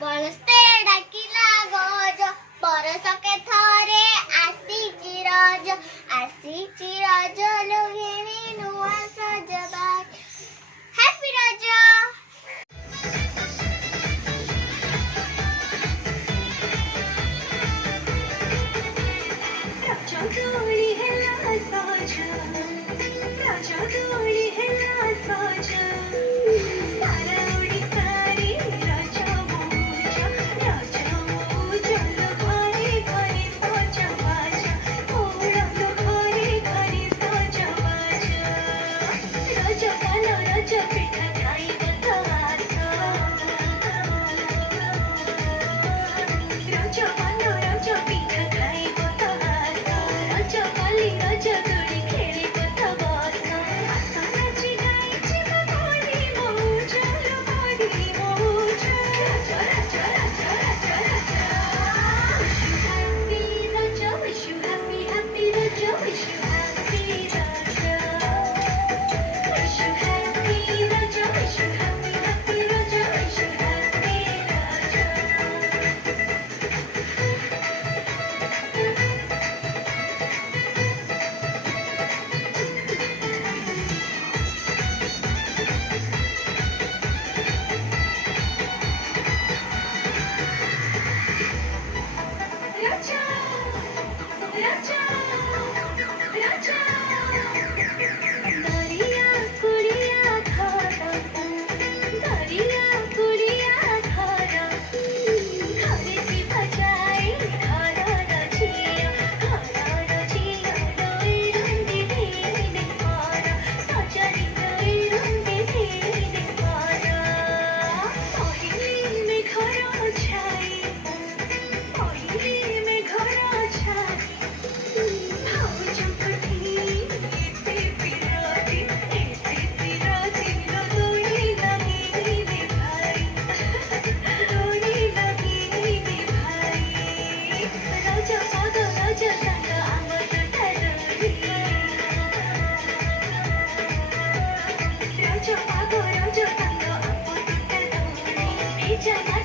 ବଳସ୍ତେ ଡାକିଲା ଗଜ ବରଷକେ ଥରେ ଆସିଛି ରଜ ଲୋହିଣୀ ନୂଆ ସଜବାଜ। ହ୍ୟାପି ରଜ। ଦୋଳି ହେଲା ସଜ, ରଜ ଦୋଳି ହେଲା ସଜ, ସାରା ଓଡ଼ିଶାରେ ରଜ ମଉଜ, ରଜ ମଉଜ ଲୋ ଘରେ ଘରେ ସଜବାଜ, ଓଳମ ଘରେ ଘରେ ସଜବାଜ। ରଜ ପାନ ରଜ ପିଠା ଖାଇବ ତ ଆସ, ରଜ ପାନ ରଜ ପିଠା ଖାଇବ ତ ଆସ, ରଜ ପାଲି ରଜ ଦୋଳି ଖେଳିବ ତ ବସ, ଆସ ନାଚି ଗାଇ ଯିବ ଭାରି ମଉଜ ଲୋ ଭାରି ମଉଜ। ରଜ ରଜ ରଜ ରଜ Raja. Wish you happy happy Raja, wish you happy Raja, wish you happy Raja, wish you happy happy Raja, wish you happy Raja. Raja, Raja, Dariya Kudiya Khara, Dariya Kudiya Khara, Khare ki bajai Khara Rajiya, Loi rundi dhini mara, Sajani loi rundi dhini mara, Ohili mein khara chai, Ohili mein khara chai, Raja